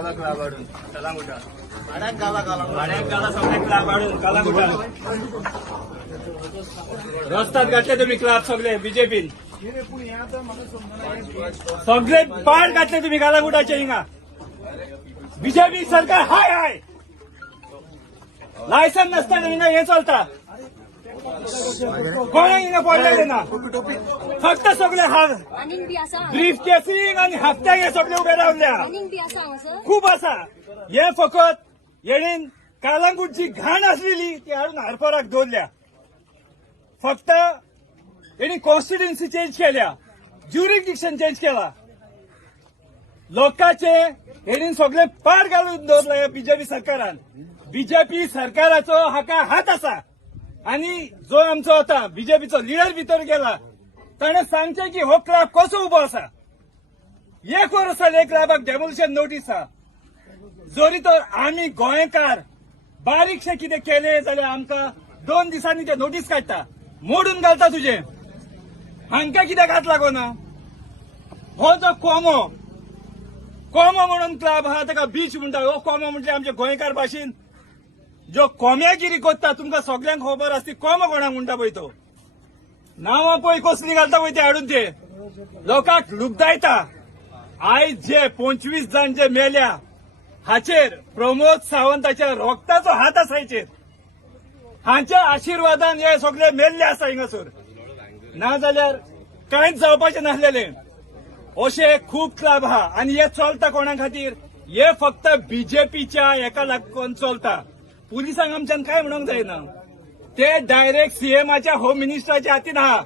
गाला क्लाब हाडून कलांगुटा वाड्याक गाला सगळे क्लाब हाडून कलांगुटा रस्त्यात घातले तुम्ही क्लाब सगळे बीजेपीन सगळे पाड घातले तुम्ही कलांगुटाचे हिंगा बीजेपी सरकार हाय हाय लायसन नसताना हिंगा हे चलता कोणाक हिंगा पडलेले ना फक्त सगळे ब्रीफ केसिंग आणि हप्त्याक हे सगळे उभे रावल्या खूप असा हे फकत येणीन कालांगूटची घाण असलेली ती हाडून हरपराक दवरल्या फक्त यांनी कॉन्स्टिट्युएन्सी चेंज केल्या ज्युरिडिक्शन चेंज केला लोकांचे यांनी सगळे पाड घालून दवरला बीजेपी सरकारान बीजेपी सरकाराचो हाका हात असा आणि जो आमचो होता बीजेपीचो लिडर भितर गेला ताणे सांगचे की हो क्लब कसो उबो आसा 1 वर्स जालें क्लबाक डेमोलिशन नोटीस आहा जरी तर आमी गोंयकार बारीकशे कितें केले जाल्यार आमकां 2 दिसांनी ते नोटीस काडटा मोडून घालता तुझे हांकां कित्याक हात लागोना हो जो कोमो म्हणून क्लब आहा ताका बीच म्हणटा हो कोमो म्हणजे आमच्या गोंयकार भाशेन जो कोम्यागिरी कोत्ता तुमकां सगळ्यांक खबर आसता कोमो कोणाक म्हणटा पळय तो नांवां पळय कसली घालता पळय ते हाडून ते लोकांक लुगदायता आयज जे 25 जाण जे मेल्या हाचेर प्रमोद सावंताच्या रोगताचो हात आसा हाचेर हांच्या आशिर्वादान हे सगळे मेल्ले आसा हिंगासर नाजाल्यार कांयच जावपाचें नासलेले अशे खूब क्लब आहा आनी हे चलता कोणा खातीर हे फक्त बीजेपीच्या हेका लागून चलता पुलिसांक आमच्यान काय म्हणूंक जायना ते डायरेक्ट सीएमाच्या होम मिनिस्टराच्या हातीन आहा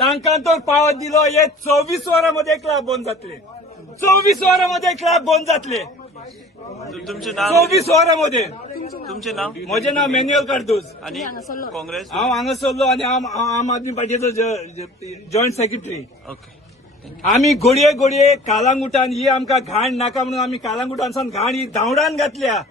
तांकां तर पावर दिलो हे 24 वरांमध्ये क्लब बंद जातले 24 वरांमध्ये क्लब बंद जातले तुमचे नाव 24 वरांमध्ये तुमचे नाव म्हजें नाव मॅन्युअल कार्दोज आणि काँग्रेस हांव हांगा सरलो आनी आम आदमी पार्टीचो जॉयंट सेक्रेटरी ओके आमी घडये कालांगुटान ही आमकां घाण नाका म्हणून आमी कालांगुटानसान घाण ही धांवडान घातल्या